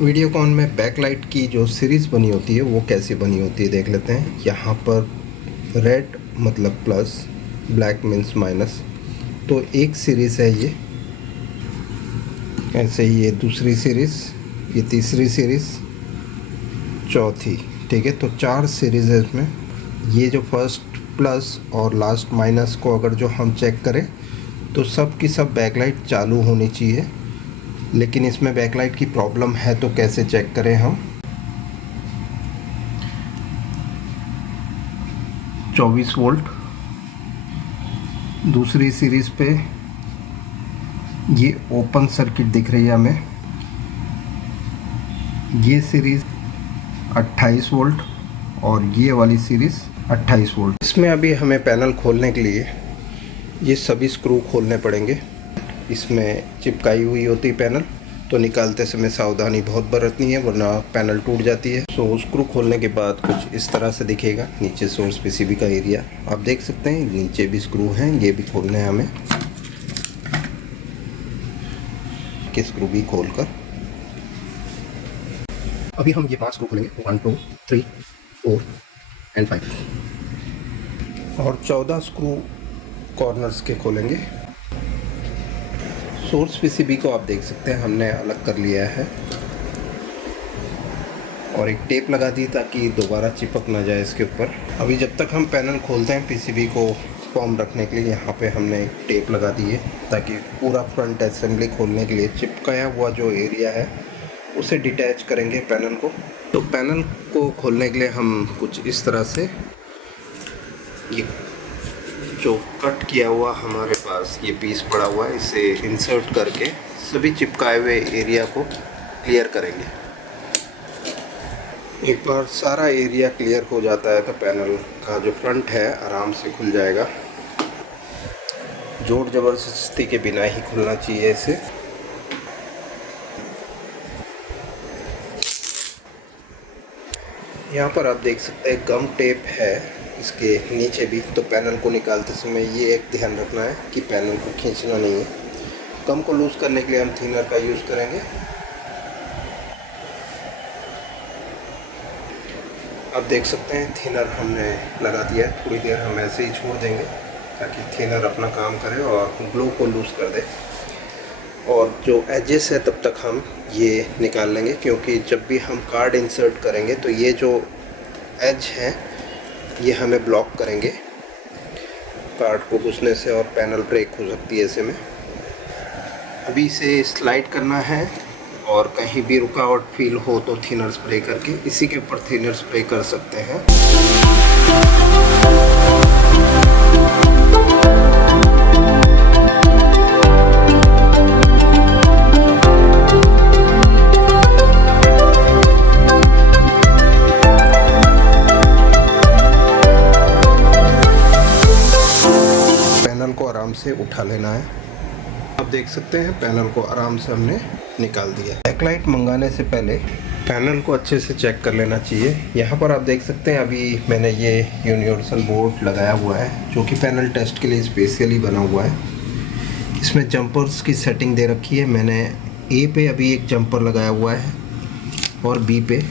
वीडियोकॉन में बैकलाइट की जो सीरीज़ बनी होती है वो कैसे बनी होती है देख लेते हैं। यहाँ पर रेड मतलब प्लस, ब्लैक मीन्स माइनस। तो एक सीरीज़ है ये, ऐसे ही ये दूसरी सीरीज़, ये तीसरी सीरीज़, चौथी। ठीक है, तो 4 सीरीज़ है इसमें। ये जो फर्स्ट प्लस और लास्ट माइनस को अगर जो हम चेक करें तो सब की सब बैकलाइट चालू होनी चाहिए, लेकिन इसमें बैकलाइट की प्रॉब्लम है। तो कैसे चेक करें हम? 24 वोल्ट दूसरी सीरीज़ पे ये ओपन सर्किट दिख रही है हमें। ये सीरीज़ 28 वोल्ट और ये वाली सीरीज़ 28 वोल्ट। इसमें अभी हमें पैनल खोलने के लिए ये सभी स्क्रू खोलने पड़ेंगे। इसमें चिपकाई हुई होती पैनल, तो निकालते समय सावधानी बहुत बरतनी है वरना पैनल टूट जाती है। सो स्क्रू खोलने के बाद कुछ इस तरह से दिखेगा। नीचे सोर्स पीसीबी का एरिया आप देख सकते हैं, नीचे भी स्क्रू हैं, ये भी खोलने हैं हमें कि स्क्रू भी खोलकर अभी हम ये 5 स्क्रू खोलेंगे, 1 2 3 4 एंड 5 और 14 स्क्रू कॉर्नर्स के खोलेंगे। सोर्स पीसीबी को आप देख सकते हैं हमने अलग कर लिया है और एक टेप लगा दी ताकि दोबारा चिपक ना जाए इसके ऊपर। अभी जब तक हम पैनल खोलते हैं पीसीबी को फॉर्म रखने के लिए यहाँ पे हमने एक टेप लगा दी है ताकि पूरा फ्रंट असेंबली खोलने के लिए चिपकाया हुआ जो एरिया है उसे डिटैच करेंगे पैनल को। तो पैनल को खोलने के लिए हम कुछ इस तरह से ये जो कट किया हुआ हमारे पास ये पीस पड़ा हुआ है, इसे इंसर्ट करके सभी चिपकाए हुए एरिया को क्लियर करेंगे। एक बार सारा एरिया क्लियर हो जाता है तो पैनल का जो फ्रंट है आराम से खुल जाएगा। जोर ज़बरदस्ती के बिना ही खुलना चाहिए इसे। यहाँ पर आप देख सकते हैं गम टेप है इसके नीचे भी, तो पैनल को निकालते समय ये एक ध्यान रखना है कि पैनल को खींचना नहीं है। गम को लूज़ करने के लिए हम थिनर का यूज़ करेंगे। आप देख सकते हैं थिनर हमने लगा दिया है। थोड़ी देर हम ऐसे ही छोड़ देंगे ताकि थिनर अपना काम करे और ग्लू को लूज़ कर दे। और जो एजेस है तब तक हम ये निकाल लेंगे, क्योंकि जब भी हम कार्ड इंसर्ट करेंगे तो ये जो एज है ये हमें ब्लॉक करेंगे कार्ड को घुसने से और पैनल ब्रेक हो सकती है ऐसे में। अभी इसे स्लाइड करना है और कहीं भी रुकावट फील हो तो थिनर स्प्रे करके इसी के ऊपर थिनर स्प्रे कर सकते हैं। आराम से उठा लेना है। आप देख सकते हैं पैनल को आराम से हमने निकाल दिया। बैकलाइट मंगाने से पहले पैनल को अच्छे से चेक कर लेना चाहिए। यहाँ पर आप देख सकते हैं अभी मैंने ये यूनिवर्सल बोर्ड लगाया हुआ है जो कि पैनल टेस्ट के लिए स्पेशली बना हुआ है। इसमें जंपर्स की सेटिंग दे रखी है। मैंने ए पे अभी एक जंपर लगाया हुआ है और बी पे।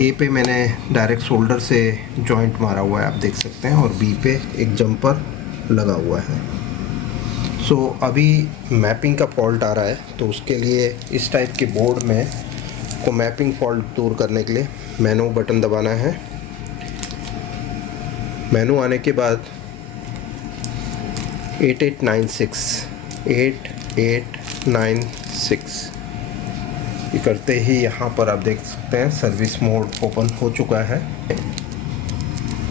ए पे मैंने डायरेक्ट शोल्डर से जॉइंट मारा हुआ है आप देख सकते हैं, और बी पे एक जंपर लगा हुआ है। सो अभी मैपिंग का फॉल्ट आ रहा है, तो उसके लिए इस टाइप के बोर्ड में को मैपिंग फॉल्ट दूर करने के लिए मेनू बटन दबाना है। मेनू आने के बाद 8896 ये करते ही यहाँ पर आप देख सकते हैं सर्विस मोड ओपन हो चुका है।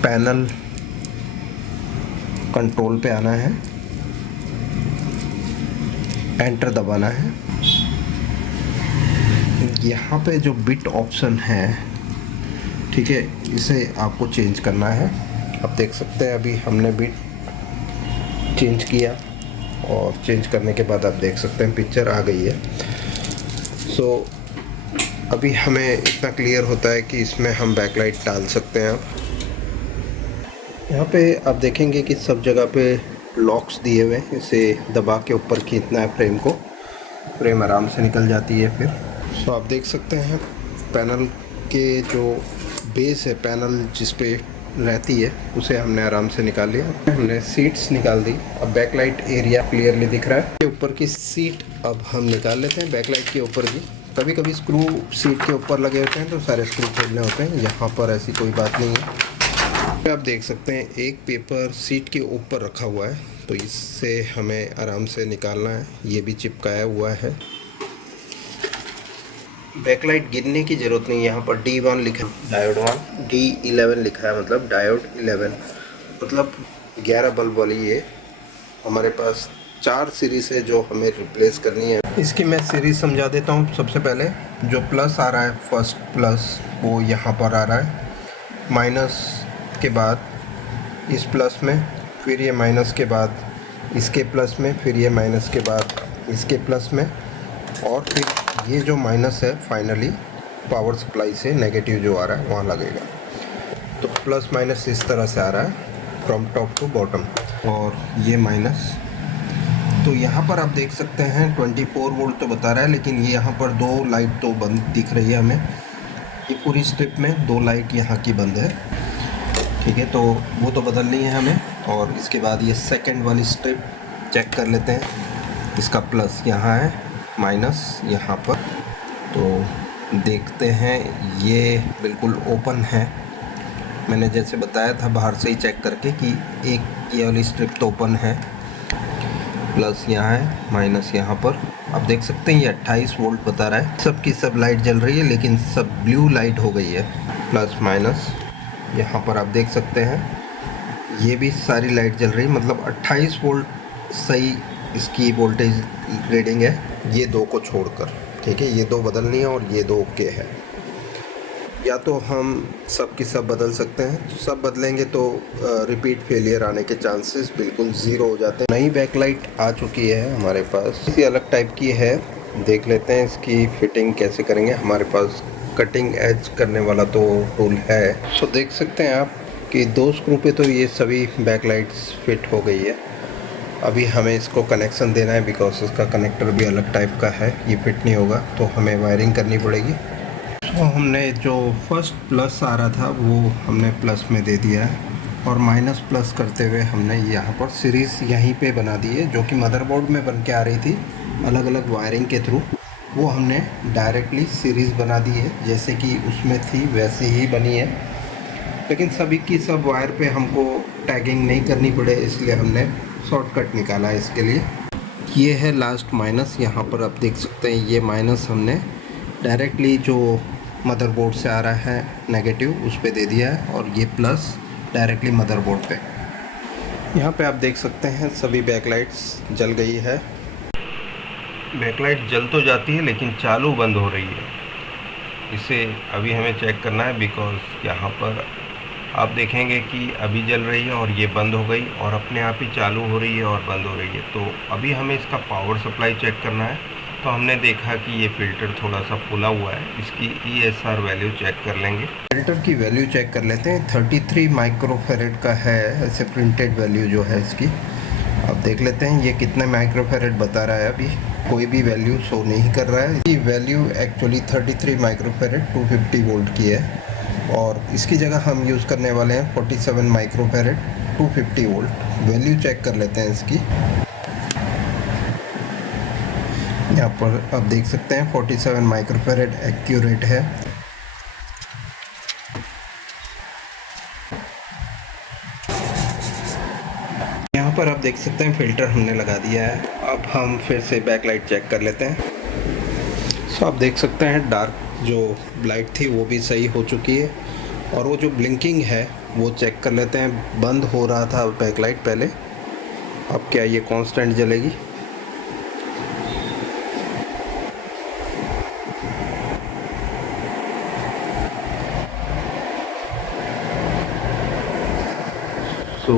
पैनल कंट्रोल पे आना है, एंटर दबाना है। यहाँ पे जो बिट ऑप्शन है, ठीक है, इसे आपको चेंज करना है। आप देख सकते हैं अभी हमने बिट चेंज किया और चेंज करने के बाद आप देख सकते हैं पिक्चर आ गई है। सो अभी हमें इतना क्लियर होता है कि इसमें हम बैकलाइट डाल सकते हैं। अब यहाँ पे आप देखेंगे कि सब जगह पे लॉक्स दिए हुए हैं, इसे दबा के ऊपर खींचना है फ्रेम को, फ्रेम आराम से निकल जाती है फिर। सो आप देख सकते हैं पैनल के जो बेस है, पैनल जिस पे रहती है, उसे हमने आराम से निकाल लिया। हमने सीट्स निकाल दी। अब बैकलाइट एरिया क्लियरली दिख रहा है। ऊपर की सीट अब हम निकाल लेते हैं, बैकलाइट के ऊपर की। कभी कभी स्क्रू सीट के ऊपर लगे होते हैं तो सारे स्क्रू खोलने होते हैं, यहाँ पर ऐसी कोई बात नहीं है। आप देख सकते हैं एक पेपर सीट के ऊपर रखा हुआ है, तो इससे हमें आराम से निकालना है। ये भी चिपकाया हुआ है। बैकलाइट गिनने की ज़रूरत नहीं है, यहाँ पर D1 लिखा है, डायोड 1, D11 लिखा है, मतलब डायोड 11, मतलब 11 बल्ब वाली ये हमारे पास 4 सीरीज़ है जो हमें रिप्लेस करनी है। इसकी मैं सीरीज़ समझा देता हूँ। सबसे पहले जो प्लस आ रहा है, फर्स्ट प्लस, वो यहाँ पर आ रहा है, माइनस के बाद इस प्लस में, फिर ये माइनस के बाद इसके प्लस में, फिर ये माइनस के बाद इसके प्लस में, और फिर ये जो माइनस है फाइनली पावर सप्लाई से नेगेटिव जो आ रहा है वहाँ लगेगा। तो प्लस माइनस इस तरह से आ रहा है फ्रॉम टॉप टू बॉटम, और ये माइनस। तो यहाँ पर आप देख सकते हैं 24 वोल्ट तो बता रहा है, लेकिन ये यहाँ पर 2 लाइट तो बंद दिख रही है हमें। ये पूरी स्ट्रिप में 2 लाइट यहाँ की बंद है, ठीक है, तो वो तो बदलनी है हमें। और इसके बाद ये सेकंड वाली स्ट्रिप चेक कर लेते हैं। इसका प्लस यहाँ है, माइनस यहाँ पर। तो देखते हैं, ये बिल्कुल ओपन है। मैंने जैसे बताया था बाहर से ही चेक करके कि एक ये वाली स्ट्रिप तो ओपन है। प्लस यहाँ है, माइनस यहाँ पर। आप देख सकते हैं ये 28 वोल्ट बता रहा है। सब की सब लाइट जल रही है, लेकिन सब ब्लू लाइट हो गई है। प्लस माइनस यहाँ पर आप देख सकते हैं, ये भी सारी लाइट जल रही है, मतलब 28 वोल्ट सही इसकी वोल्टेज रीडिंग है, ये 2 को छोड़कर, ठीक है। ये 2 बदलनी है और ये 2 ओके है। या तो हम सब की सब बदल सकते हैं, तो सब बदलेंगे तो रिपीट फेलियर आने के चांसेस बिल्कुल ज़ीरो हो जाते हैं। नई बैकलाइट आ चुकी है हमारे पास, किसी अलग टाइप की है। देख लेते हैं इसकी फिटिंग कैसे करेंगे। हमारे पास कटिंग एज करने वाला तो टूल है। सो देख सकते हैं आप कि 2 स्क्रू पे तो ये सभी बैकलाइट्स फिट हो गई है। अभी हमें इसको कनेक्शन देना है, बिकॉज इसका कनेक्टर भी अलग टाइप का है, ये फिट नहीं होगा, तो हमें वायरिंग करनी पड़ेगी। तो हमने जो फर्स्ट प्लस आ रहा था वो हमने प्लस में दे दिया है, और माइनस प्लस करते हुए हमने यहाँ पर सीरीज़ यहीं पे बना दी है, जो कि मदरबोर्ड में बन के आ रही थी अलग अलग वायरिंग के थ्रू। वो हमने डायरेक्टली सीरीज़ बना दी है, जैसे कि उसमें थी वैसे ही बनी है। लेकिन सभी की सब वायर पे हमको टैगिंग नहीं करनी पड़े, इसलिए हमने शॉर्टकट निकाला है इसके लिए। ये है लास्ट माइनस। यहाँ पर आप देख सकते हैं ये माइनस हमने डायरेक्टली जो मदरबोर्ड से आ रहा है नेगेटिव, उस पे दे दिया है, और ये प्लस डायरेक्टली मदरबोर्ड पे। यहाँ पे आप देख सकते हैं सभी बैकलाइट्स जल गई है। बैकलाइट जल तो जाती है लेकिन चालू बंद हो रही है। इसे अभी हमें चेक करना है, बिकॉज यहाँ पर आप देखेंगे कि अभी जल रही है और ये बंद हो गई, और अपने आप ही चालू हो रही है और बंद हो रही है। तो अभी हमें इसका पावर सप्लाई चेक करना है। तो हमने देखा कि ये फ़िल्टर थोड़ा सा फुला हुआ है, इसकी ESR वैल्यू चेक कर लेंगे। फ़िल्टर की वैल्यू चेक कर लेते हैं। 33 माइक्रोफेरेड का है ऐसे प्रिंटेड वैल्यू जो है इसकी। अब देख लेते हैं ये कितने माइक्रोफेरेड बता रहा है। अभी कोई भी वैल्यू शो नहीं कर रहा है। ये वैल्यू एक्चुअली 33 माइक्रोफेरेड 250 वोल्ट की है, और इसकी जगह हम यूज़ करने वाले हैं 47 माइक्रोफेरेड 250 वोल्ट। वैल्यू चेक कर लेते हैं इसकी। यहाँ पर आप देख सकते हैं 47 माइक्रोफेरेड एक्यूरेट है। यहाँ पर आप देख सकते हैं फ़िल्टर हमने लगा दिया है। अब हम फिर से बैकलाइट चेक कर लेते हैं। सो आप देख सकते हैं डार्क जो लाइट थी वो भी सही हो चुकी है, और वो जो ब्लिंकिंग है वो चेक कर लेते हैं। बंद हो रहा था बैकलाइट पहले, अब क्या ये कांस्टेंट जलेगी? तो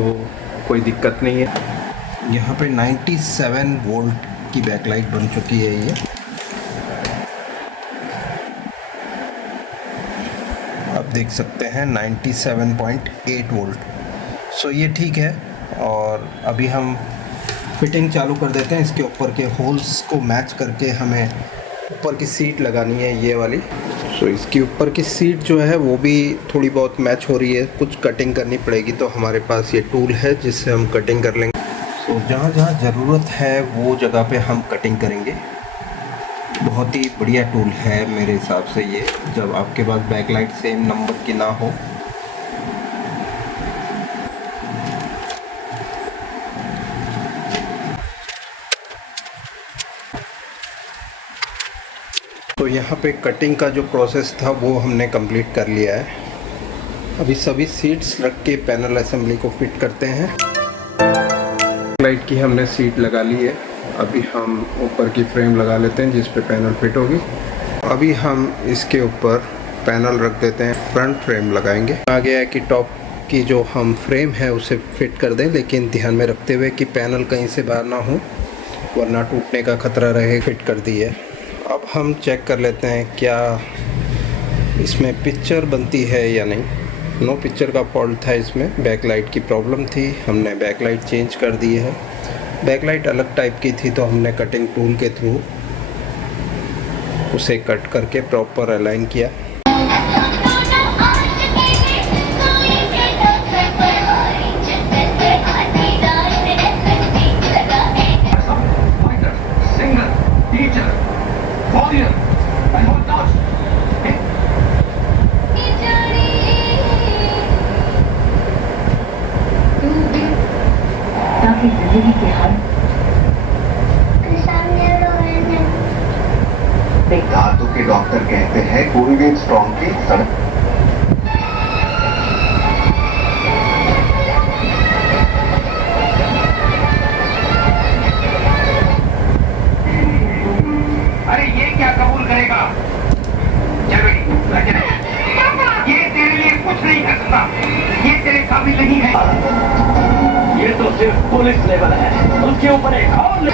कोई दिक्कत नहीं है। यहाँ पे 97 वोल्ट की बैकलाइट बन चुकी है ये। आप देख सकते हैं 97.8 वोल्ट। सो ये ठीक है, और अभी हम फिटिंग चालू कर देते हैं। इसके ऊपर के होल्स को मैच करके हमें ऊपर की सीट लगानी है ये वाली। सो इसकी ऊपर की सीट जो है वो भी थोड़ी बहुत मैच हो रही है, कुछ कटिंग करनी पड़ेगी, तो हमारे पास ये टूल है जिससे हम कटिंग कर लेंगे। सो जहाँ जहाँ ज़रूरत है वो जगह पे हम कटिंग करेंगे। बहुत ही बढ़िया टूल है मेरे हिसाब से ये, जब आपके पास बैकलाइट सेम नंबर की ना हो। तो यहाँ पे कटिंग का जो प्रोसेस था वो हमने कंप्लीट कर लिया है। अभी सभी सीट्स रख के पैनल असेंबली को फिट करते हैं। लाइट की हमने सीट लगा ली है, अभी हम ऊपर की फ्रेम लगा लेते हैं जिस पे पैनल फिट होगी। अभी हम इसके ऊपर पैनल रख देते हैं, फ्रंट फ्रेम लगाएंगे। आगे है कि टॉप की जो हम फ्रेम है उसे फिट कर दें, लेकिन ध्यान में रखते हुए कि पैनल कहीं से बाहर ना हो वरना टूटने का खतरा रहे। फिट कर दी है। अब हम चेक कर लेते हैं क्या इसमें पिक्चर बनती है या नहीं। नो पिक्चर का फॉल्ट था इसमें, बैकलाइट की प्रॉब्लम थी, हमने बैकलाइट चेंज कर दी है। बैकलाइट अलग टाइप की थी तो हमने कटिंग टूल के थ्रू उसे कट करके प्रॉपर अलाइन किया। जिंदगी के हर धातु के डॉक्टर कहते हैं कोई भी स्ट्रॉन्ग की सड़क। अरे ये क्या कबूल करेगा? ये तेरे लिए कुछ नहीं कर सकता, ये तेरे काबिल नहीं है। ये तो सिर्फ पुलिस लेवल है, उसके ऊपर एक और